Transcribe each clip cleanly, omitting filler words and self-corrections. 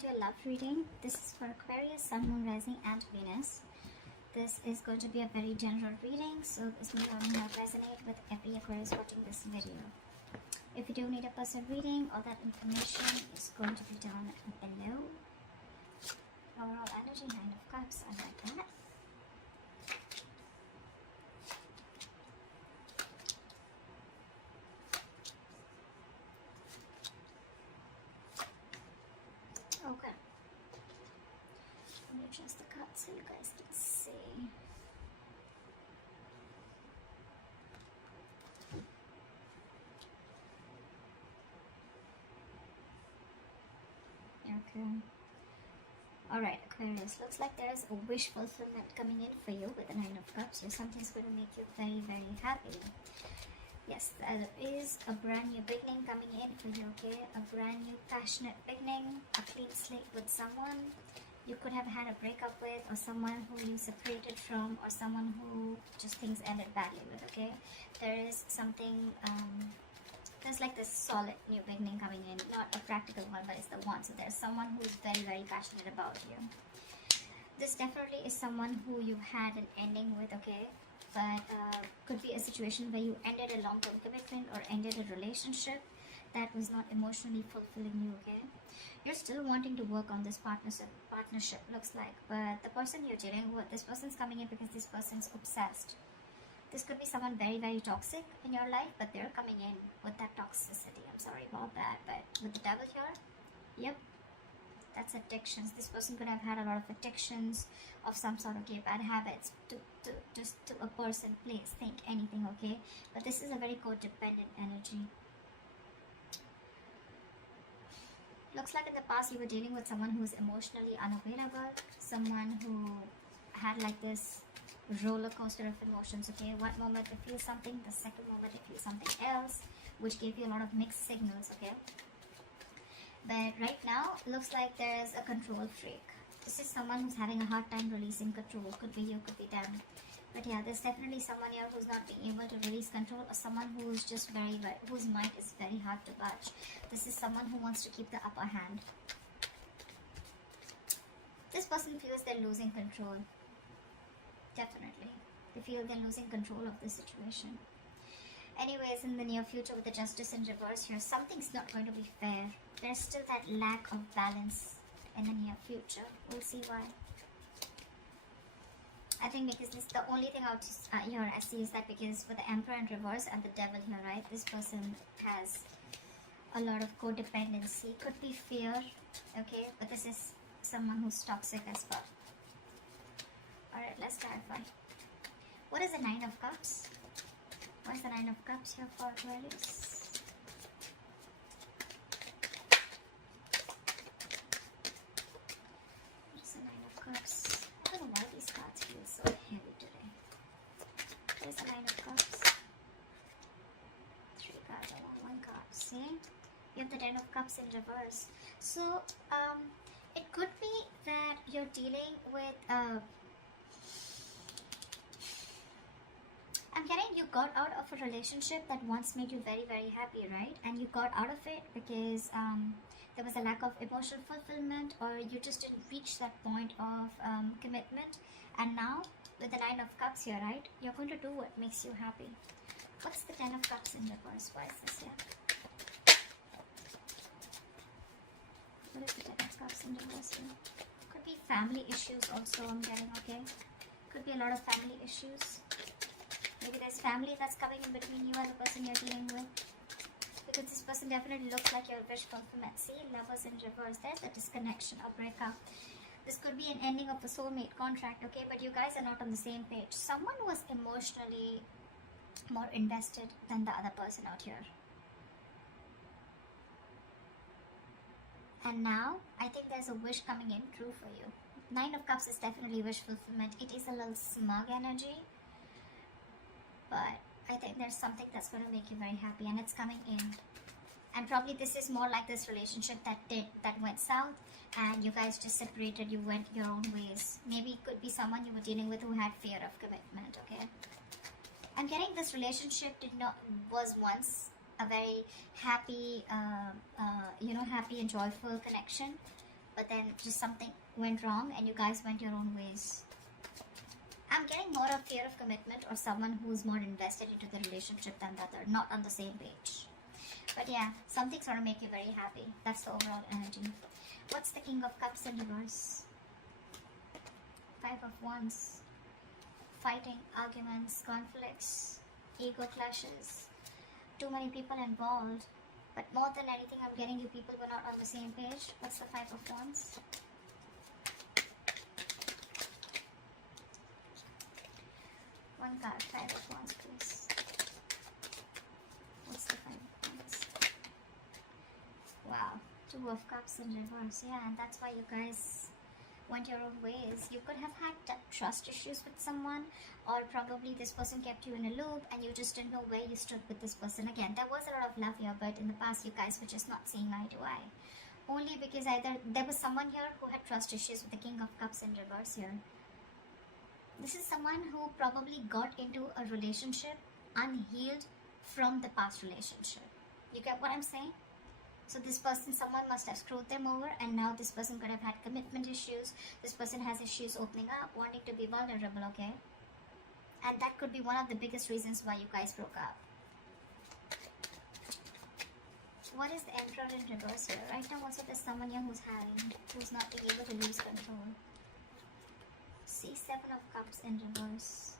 to a love reading. This is for Aquarius, Sun, Moon, Rising and Venus. This is going to be a very general reading, so this may or may not resonate with every Aquarius watching this video. If you do need a personal reading, all that information is going to be down below. Overall energy, Nine of Cups, I like that. Okay. Let me adjust the cards so you guys can see. Okay. Alright, Aquarius. Looks like there is a wish fulfillment coming in for you with the Nine of Cups. Something's going to make you very, very happy. Yes, there is a brand new beginning coming in for you, okay? A brand new passionate beginning, a clean slate with someone you could have had a breakup with, or someone who you separated from, or someone who just things ended badly with, okay? There is something, there's like this solid new beginning coming in, not a practical one, but it's the one. So there's someone who is very, very passionate about you. This definitely is someone who you had an ending with, okay? But could be a situation where you ended a long-term commitment or ended a relationship that was not emotionally fulfilling you, okay? You're still wanting to work on this partnership looks like, but the person you're dealing with, this person's coming in because this person's obsessed. This could be someone very, very toxic in your life, but they're coming in with that toxicity. I'm sorry about that, but with the devil here, yep, that's addictions. This person could have had a lot of addictions of some sort of bad habits to a person, place, think, anything, okay? But this is a very codependent energy. Looks like in the past you were dealing with someone who is emotionally unavailable, someone who had like this roller coaster of emotions, okay? One moment they feel something, the second moment they feel something else, which gave you a lot of mixed signals, okay? But right now, looks like there's a control freak. This is someone who's having a hard time releasing control. Could be you, could be them. But yeah, there's definitely someone here who's not being able to release control, or someone who's just whose mind is very hard to budge. This is someone who wants to keep the upper hand. This person feels they're losing control. Definitely. They feel they're losing control of the situation. Anyways, in the near future with the Justice in reverse here, something's not going to be fair. There's still that lack of balance in the near future. We'll see why. I think because this, the only thing out here I see is that because with the Emperor in reverse and the Devil here, right, this person has a lot of codependency. Could be fear, okay, but this is someone who's toxic as well. Alright, let's clarify. What is the Nine of Cups? What is the Nine of Cups here for Aquarius? What is the Nine of Cups? I don't know why these cards feel so heavy today. What is the Nine of Cups? 3 cards, I want 1 card. See? You have the Ten of Cups in reverse. So, it could be that you're dealing with I'm getting you got out of a relationship that once made you very, very happy, right? And you got out of it because there was a lack of emotional fulfillment, or you just didn't reach that point of commitment. And now, with the Nine of Cups here, right? You're going to do what makes you happy. What's the Ten of Cups in reverse? Why is this here? What is the Ten of Cups in reverse here? Could be family issues also, I'm getting, okay? Could be a lot of family issues. Maybe there's family that's coming in between you and the person you're dealing with. Because this person definitely looks like your wish fulfillment. See, Lovers in reverse. There's a disconnection, a breakup. This could be an ending of a soulmate contract, okay? But you guys are not on the same page. Someone was emotionally more invested than the other person out here. And now, I think there's a wish coming in true for you. Nine of Cups is definitely wish fulfillment. It is a little smug energy. But I think there's something that's going to make you very happy, and it's coming in. And probably this is more like this relationship that went south, and you guys just separated, you went your own ways. Maybe it could be someone you were dealing with who had fear of commitment, okay? I'm getting this relationship was once a very happy, happy and joyful connection. but then just something went wrong and you guys went your own ways. I'm getting more of fear of commitment or someone who's more invested into the relationship than the other, not on the same page. But yeah, something's gonna make you very happy. That's the overall energy. What's the King of Cups in reverse? Five of Wands. Fighting, arguments, conflicts, ego clashes. Too many people involved. But more than anything, I'm getting you people were not on the same page. What's the Five of Wands? One card, Five of Wands, please. What's the Five of Wands? Wow, Two of Cups in reverse. Yeah, and that's why you guys went your own ways. You could have had trust issues with someone, or probably this person kept you in a loop and you just didn't know where you stood with this person. Again, there was a lot of love here, but in the past you guys were just not seeing eye to eye. Only because either there was someone here who had trust issues with the King of Cups in reverse here. This is someone who probably got into a relationship unhealed from the past relationship. You get what I'm saying? So this person, someone must have screwed them over, and now this person could have had commitment issues. This person has issues opening up, wanting to be vulnerable, okay? And that could be one of the biggest reasons why you guys broke up. What is the Emperor in reverse here? Right now also there's someone here who's not being able to lose control. See, Seven of Cups in reverse.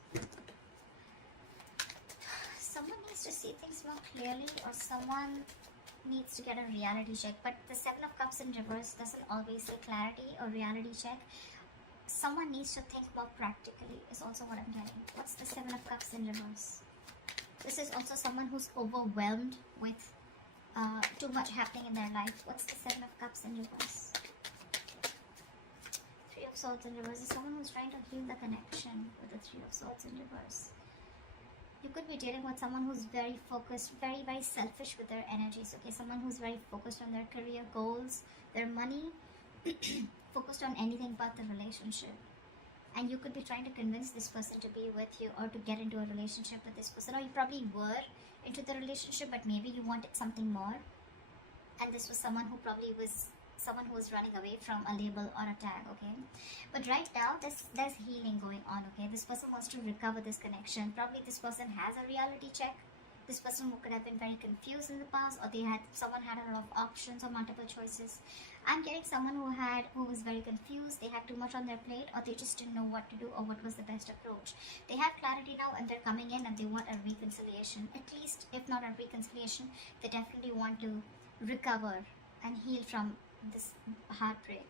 Someone needs to see things more clearly, or someone needs to get a reality check. But the Seven of Cups in reverse doesn't always say clarity or reality check. Someone needs to think more practically is also what I'm getting. What's the Seven of Cups in reverse? This is also someone who's overwhelmed with too much happening in their life. What's the Seven of Cups in reverse? Three of Swords in reverse is someone who's trying to heal the connection with the Three of Swords in reverse. You could be dealing with someone who's very focused, very, very selfish with their energies, okay? Someone who's very focused on their career goals, their money, focused on anything but the relationship. And you could be trying to convince this person to be with you or to get into a relationship with this person. Or you probably were into the relationship, but maybe you wanted something more. And this was someone who probably was someone who was running away from a label or a tag, okay? But right now, there's healing going on, okay? This person wants to recover this connection. Probably this person has a reality check. This person who could have been very confused in the past, or someone had a lot of options or multiple choices. I'm getting someone who was very confused. They had too much on their plate, or they just didn't know what to do or what was the best approach. They have clarity now, and they're coming in and they want a reconciliation. At least, if not a reconciliation, they definitely want to recover and heal from this heartbreak.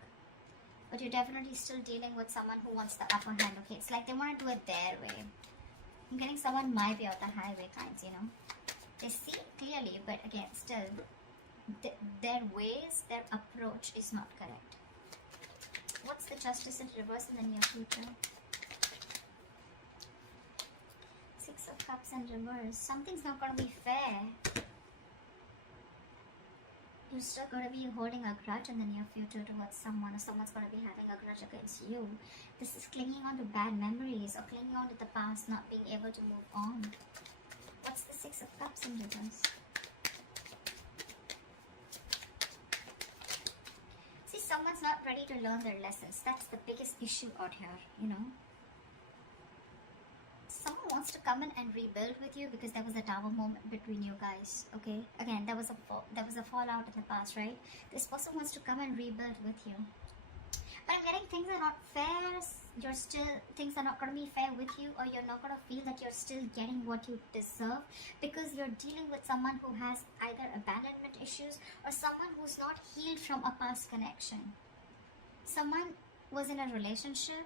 But you're definitely still dealing with someone who wants the upper hand, okay? It's like they want to do it their way. I'm getting someone my way of the highway kinds, you know? They see it clearly, but again, still, their ways, their approach is not correct. What's the Justice in reverse in the near future? Six of Cups in reverse. Something's not going to be fair. You're still going to be holding a grudge in the near future towards someone, or someone's going to be having a grudge against you. This is clinging on to bad memories or clinging on to the past, not being able to move on. What's the Six of Cups in reverse? See, someone's not ready to learn their lessons. That's the biggest issue out here, you know. Someone wants to come in and rebuild with you because there was a tower moment between you guys, okay? Again, there was a fallout in the past, right? This person wants to come and rebuild with you. But I'm getting things are not fair. Things are not going to be fair with you, or you're not going to feel that you're still getting what you deserve because you're dealing with someone who has either abandonment issues or someone who's not healed from a past connection. Someone was in a relationship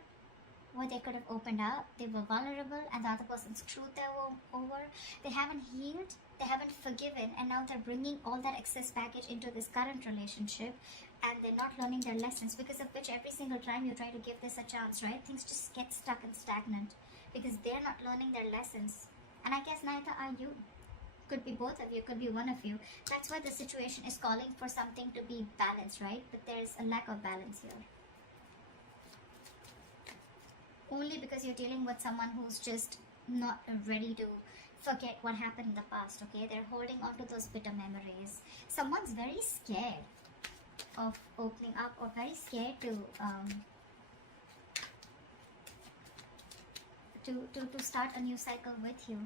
where they could have opened up, they were vulnerable, and the other person screwed them over. They haven't healed, they haven't forgiven, and now they're bringing all that excess baggage into this current relationship, and they're not learning their lessons, because of which every single time you try to give this a chance, right, things just get stuck and stagnant because they're not learning their lessons. And I guess neither are you. Could be both of you, could be one of you. That's why the situation is calling for something to be balanced, right? But there's a lack of balance here. Only because you're dealing with someone who's just not ready to forget what happened in the past, okay? They're holding on to those bitter memories. Someone's very scared. of opening up, or very scared to start a new cycle with you.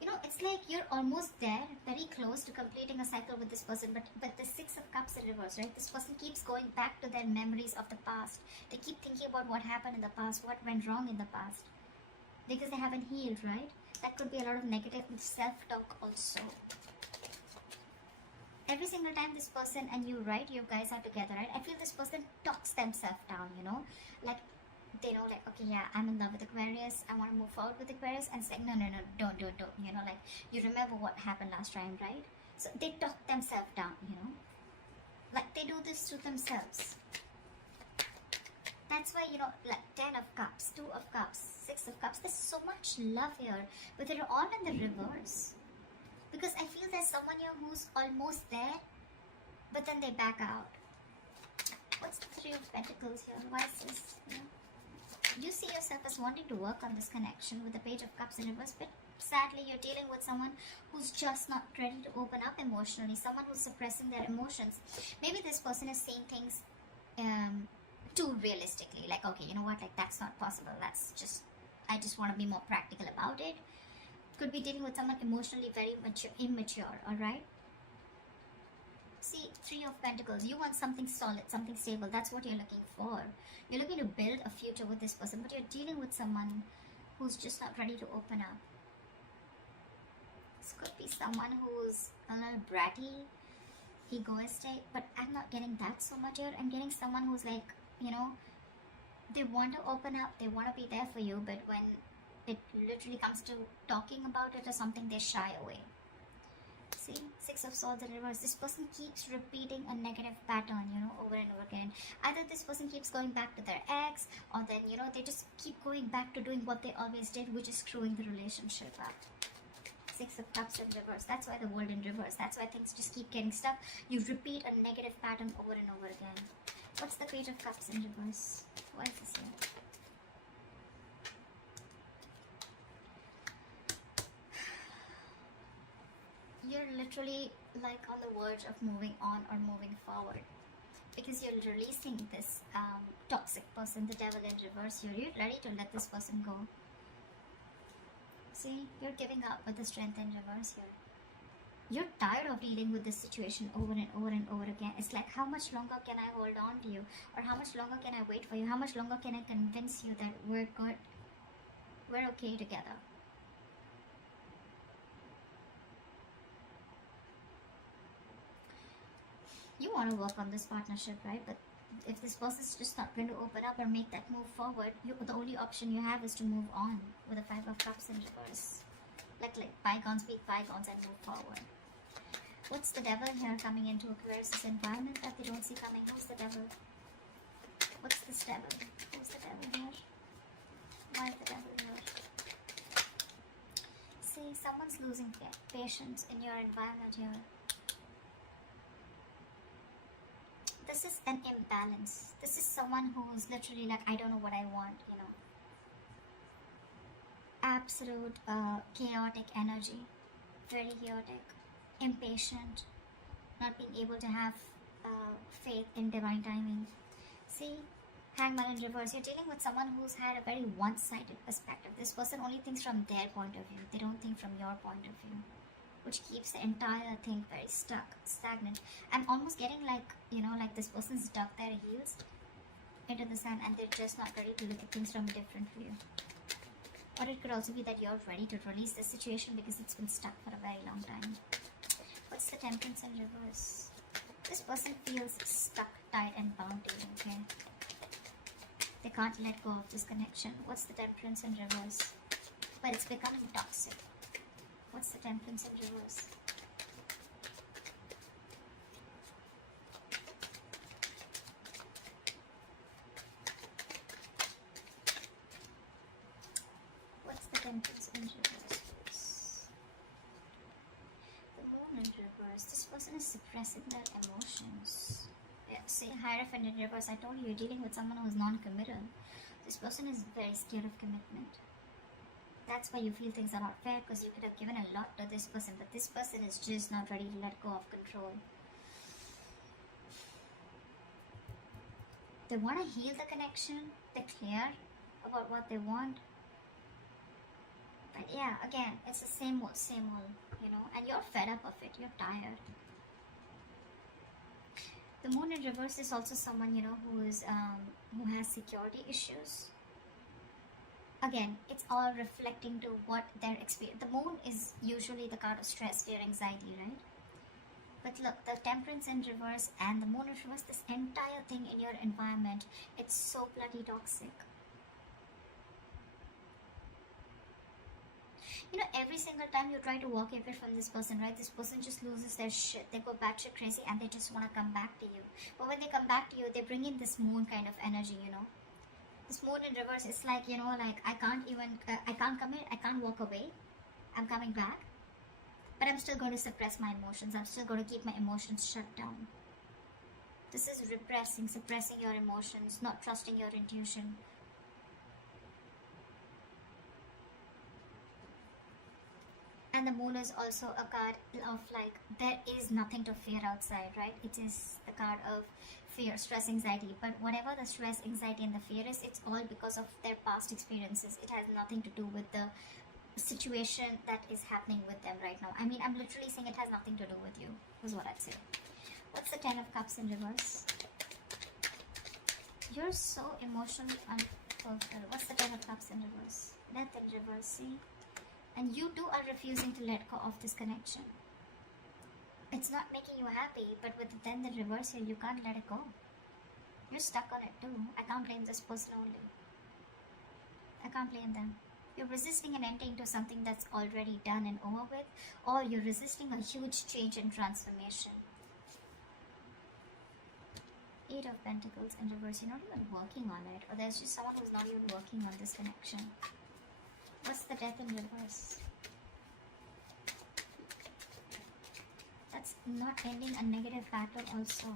You know, it's like you're almost there, very close to completing a cycle with this person, but the Six of Cups in reverse, right? This person keeps going back to their memories of the past. They keep thinking about what happened in the past, what went wrong in the past, because they haven't healed, right? That could be a lot of negative self-talk also. Every single time this person and you, right, you guys are together, right, I feel this person talks themselves down, you know, like they know, like, okay, yeah, I'm in love with Aquarius, I want to move forward with Aquarius, and saying, no, don't, you know, like, you remember what happened last time, right? So they talk themselves down, you know, like they do this to themselves. That's why, you know, like 10 of Cups, 2 of Cups, 6 of Cups, there's so much love here, but they're all in the reverse. Because I feel there's someone here who's almost there, but then they back out. What's the Three of Pentacles here? Why is this? You know? You see yourself as wanting to work on this connection with the Page of Cups in reverse, but sadly you're dealing with someone who's just not ready to open up emotionally, someone who's suppressing their emotions. Maybe this person is seeing things too realistically, like, okay, you know what, like, that's not possible, that's just, I just want to be more practical about it. Could be dealing with someone emotionally very immature, alright? See, Three of Pentacles, you want something solid, something stable, that's what you're looking for. You're looking to build a future with this person, but you're dealing with someone who's just not ready to open up. This could be someone who's a little bratty, egoistic, but I'm not getting that so much here. I'm getting someone who's like, you know, they want to open up, they want to be there for you, but when it literally comes to talking about it or something, they shy away. See, Six of Swords in reverse. This person keeps repeating a negative pattern, you know, over and over again. Either this person keeps going back to their ex, or then, you know, they just keep going back to doing what they always did, which is screwing the relationship up. Six of Cups in reverse. That's why the world in reverse. That's why things just keep getting stuck. You repeat a negative pattern over and over again. What's the Page of Cups in reverse? Why is this here? You're literally like on the verge of moving on or moving forward, because you're releasing this toxic person, the Devil in reverse. You're ready to let this person go. See, you're giving up with the Strength in reverse here. You're tired of dealing with this situation over and over and over again. It's like, how much longer can I hold on to you? Or how much longer can I wait for you? How much longer can I convince you that we're good? We're okay together. You want to work on this partnership, right? But if this person's just not going to open up or make that move forward, the only option you have is to move on with the Five of Cups in reverse. Like bygones be bygones and move forward. What's the Devil here coming into Aquarius' environment that they don't see coming? Who's the Devil? What's this Devil? Who's the Devil here? Why is the Devil here? See, someone's losing patience in your environment here. This is an imbalance. This is someone who's literally like, I don't know what I want, you know. Absolute chaotic energy. Very chaotic. Impatient. Not being able to have faith in divine timing. See, Hangman in reverse. You're dealing with someone who's had a very one-sided perspective. This person only thinks from their point of view. They don't think from your point of view, which keeps the entire thing very stuck, stagnant. I'm almost getting like, you know, like this person's dug their heels into the sand and they're just not ready to look at things from a different view. Or it could also be that you're ready to release the situation because it's been stuck for a very long time. What's the Temperance in reverse? This person feels stuck, tied and bound to you, okay? They can't let go of this connection. What's the Temperance in reverse? But it's becoming toxic. What's the Temperance in reverse? What's the Temperance in reverse? The Moon in reverse. This person is suppressing their emotions. Yeah, say Hierophant in reverse. I told you, you're dealing with someone who's non-committal. This person is very scared of commitment. That's why you feel things are not fair, because you could have given a lot to this person, but this person is just not ready to let go of control. They want to heal the connection. They're clear about what they want. But yeah, again, it's the same old, you know, and you're fed up of it. You're tired. The moon in reverse is also someone, you know, who has security issues. Again, it's all reflecting to what their experience. The moon is usually the card of stress, fear, anxiety, right? But look, the temperance in reverse and the moon in reverse, this entire thing in your environment, it's so bloody toxic. You know, every single time you try to walk away from this person, right, this person just loses their shit. They go batshit crazy and they just want to come back to you. But when they come back to you, they bring in this moon kind of energy, you know. This moon in reverse, it's like, you know, like I can't commit, I can't walk away. I'm coming back. But I'm still going to suppress my emotions. I'm still going to keep my emotions shut down. This is repressing, suppressing your emotions, not trusting your intuition. And the moon is also a card of like, there is nothing to fear outside, right? It is the card of fear, stress, anxiety. But whatever the stress, anxiety and the fear is, it's all because of their past experiences. It has nothing to do with the situation that is happening with them right now. I mean, I'm literally saying it has nothing to do with you, is what I'd say. What's the 10 of Cups in reverse? You're so emotionally unfulfilled. What's the 10 of Cups in reverse? Death in reverse, see? And you too are refusing to let go of this connection. It's not making you happy, but with the 10 in reverse here, you can't let it go. You're stuck on it too. I can't blame this person only. I can't blame them. You're resisting an ending to something that's already done and over with, or you're resisting a huge change and transformation. 8 of Pentacles in reverse. You're not even working on it, or there's just someone who's not even working on this connection. What's the Death in reverse? That's not ending a negative battle also.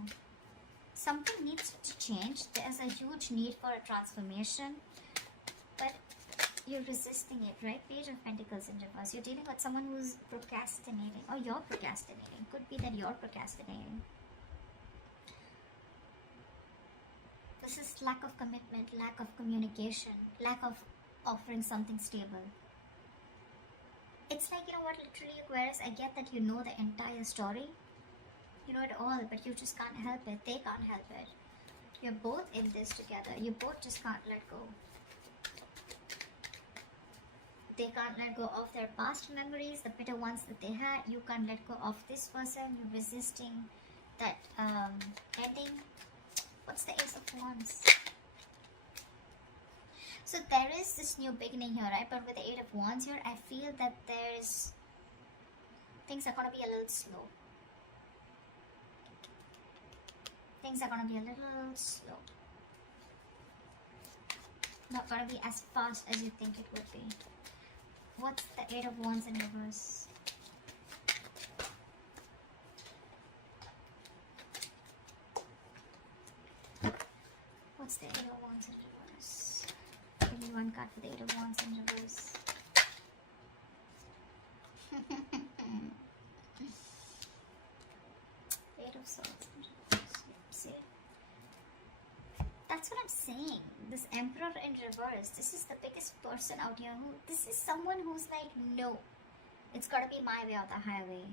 Something needs to change. There's a huge need for a transformation, but you're resisting it, right? Page of Pentacles in reverse. You're dealing with someone who's procrastinating, or you're procrastinating. Could be that you're procrastinating. This is lack of commitment, lack of communication, lack of offering something stable. It's like, you know what, literally, Aquarius, I get that you know the entire story. You know it all, but you just can't help it. They can't help it. You're both in this together. You both just can't let go. They can't let go of their past memories, the bitter ones that they had. You can't let go of this person. You're resisting that ending. What's the Ace of Wands? So there is this new beginning here, right? But with the 8 of Wands here, I feel that things are going to be a little slow. Things are going to be a little slow. Not going to be as fast as you think it would be. What's the 8 of Wands in reverse? What's the 8 of Wands in reverse? Give me one card for the 8 of Wands in reverse. Eight of Swords in reverse. See? That's what I'm saying. This Emperor in reverse. This is the biggest person out here. This is someone who's like, no, it's gotta be my way or the highway.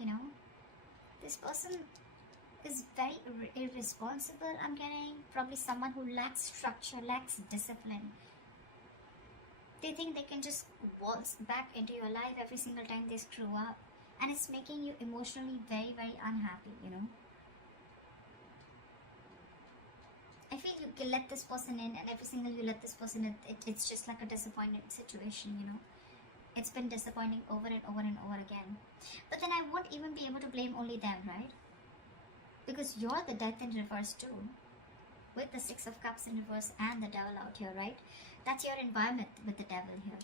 You know? This person is very irresponsible, I'm getting. Probably someone who lacks structure, lacks discipline. They think they can just waltz back into your life every single time they screw up. And it's making you emotionally very, very unhappy, you know. I feel you can let this person in, and every single you let this person in, it's just like a disappointing situation, you know. It's been disappointing over and over and over again. But then I won't even be able to blame only them, right? Because you're the Death in reverse too. With the 6 of Cups in reverse and the Devil out here, right? That's your environment with the Devil here.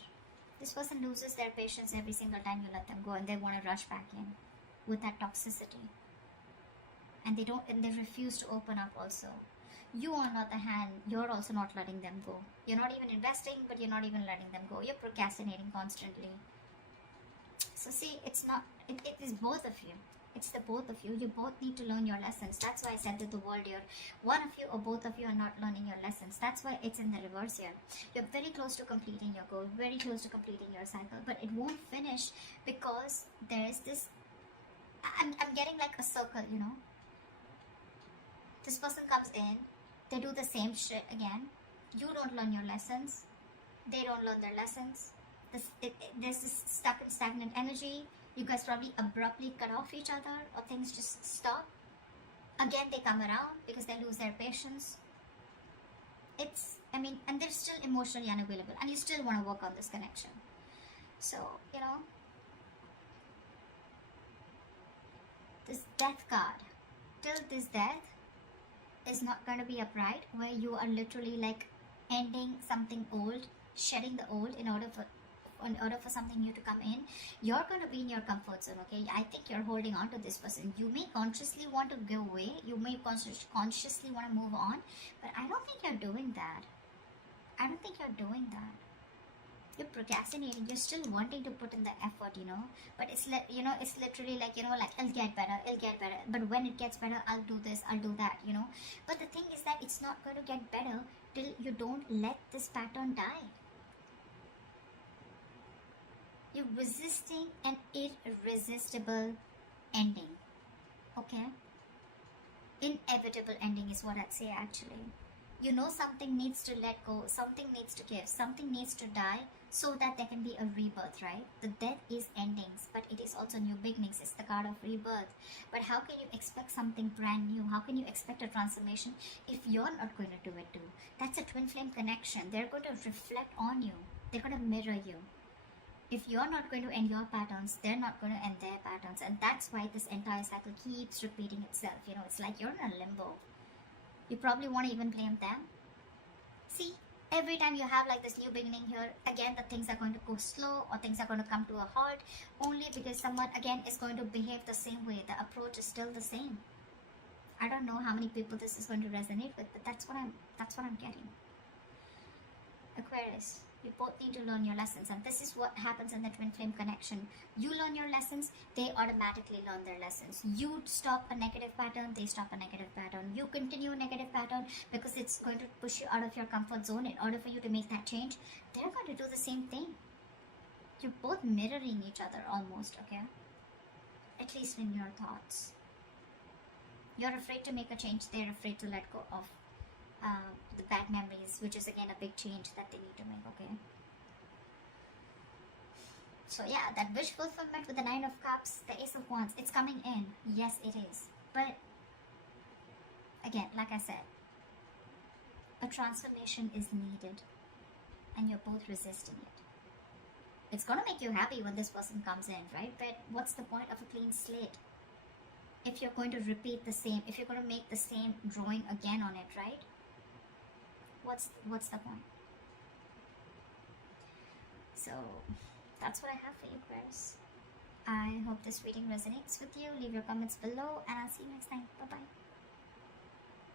This person loses their patience every single time you let them go, and they want to rush back in with that toxicity. And they refuse to open up also. You, on the other hand, you're also not letting them go. You're not even investing, but you're not even letting them go. You're procrastinating constantly. So see, it is both of you. It's the both of you. You both need to learn your lessons. That's why I said to the world here, one of you or both of you are not learning your lessons. That's why it's in the reverse here. You're very close to completing your goal, very close to completing your cycle, but it won't finish because there is this, I'm getting like a circle, you know. This person comes in, they do the same shit again. You don't learn your lessons. They don't learn their lessons. There's this stuck and stagnant energy. You guys probably abruptly cut off each other, or things just stop. Again, they come around because they lose their patience. And they're still emotionally unavailable, and you still want to work on this connection. So, you know, this death card, till this death is not going to be a pride where you are literally like ending something old, shedding the old in order for something new to come in. You're going to be in your comfort zone, okay? I think you're holding on to this person. You may consciously want to go away, you may consciously want to move on, but I don't think you're doing that. I don't think you're doing that. You're procrastinating. You're still wanting to put in the effort, you know, but it's it's literally like, you know, like it'll get better, but when it gets better, I'll do this, I'll do that, you know. But the thing is that it's not going to get better till you don't let this pattern die. You're resisting an irresistible ending, okay? Inevitable ending is what I'd say, actually. You know, something needs to let go, something needs to give, something needs to die so that there can be a rebirth, right? The death is endings, but it is also new beginnings. It's the card of rebirth. But how can you expect something brand new? How can you expect a transformation if you're not going to do it too? That's a twin flame connection. They're going to reflect on you. They're going to mirror you. If you're not going to end your patterns, they're not going to end their patterns. And that's why this entire cycle keeps repeating itself. You know, it's like you're in a limbo. You probably want to even blame them. See, every time you have like this new beginning here, again, the things are going to go slow, or things are going to come to a halt, only because someone, again, is going to behave the same way. The approach is still the same. I don't know how many people this is going to resonate with, but that's what I'm getting. Aquarius, you both need to learn your lessons, and this is what happens in the twin flame connection. You learn your lessons, they automatically learn their lessons. You stop a negative pattern, they stop a negative pattern. You continue a negative pattern because it's going to push you out of your comfort zone. In order for you to make that change, they're going to do the same thing. You're both mirroring each other almost, okay? At least in your thoughts. You're afraid to make a change, they're afraid to let go of the bad memories, which is again a big change that they need to make, okay? So yeah, that wish fulfillment with the 9 of Cups, the Ace of Wands, it's coming in. Yes, it is. But again, like I said, a transformation is needed, and you're both resisting it. It's gonna make you happy when this person comes in, right? But what's the point of a clean slate if you're going to repeat the same, if you're going to make the same drawing again on it, right? What's the point? So that's what I have for you, Aquarius. I hope this reading resonates with you. Leave your comments below, and I'll see you next time. Bye bye.